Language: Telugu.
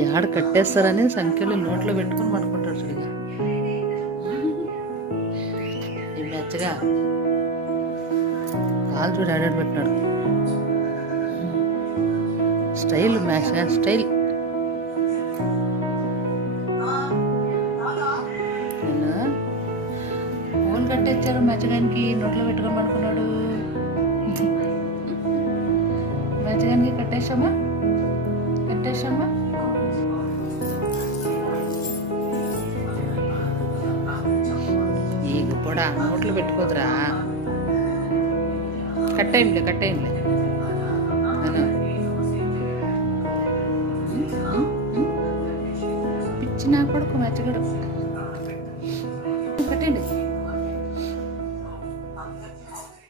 యాడ కట్టేస్తారని సంఖ్యలు నోట్లో పెట్టుకుని పడుకుంటాడు చూడిగా. ఈ మెచ్చగా కాలు చూడు ఆడాడు పెట్టినాడు. స్టైల్ మ్యాచ్గా స్టైల్. ఫోన్ కట్టేచ్చారు మెచ్చగానికి, నోట్లో పెట్టుకొని పడుకున్నాడు. మెచ్చగానికి కట్టేసామా కట్టేసామా. ఈ గుప్పడా నోట్లో పెట్టుకోదురా. కట్టేయంలే కట్టేయంలే. పిచ్చి నా కొడుకు మెచ్చగడు.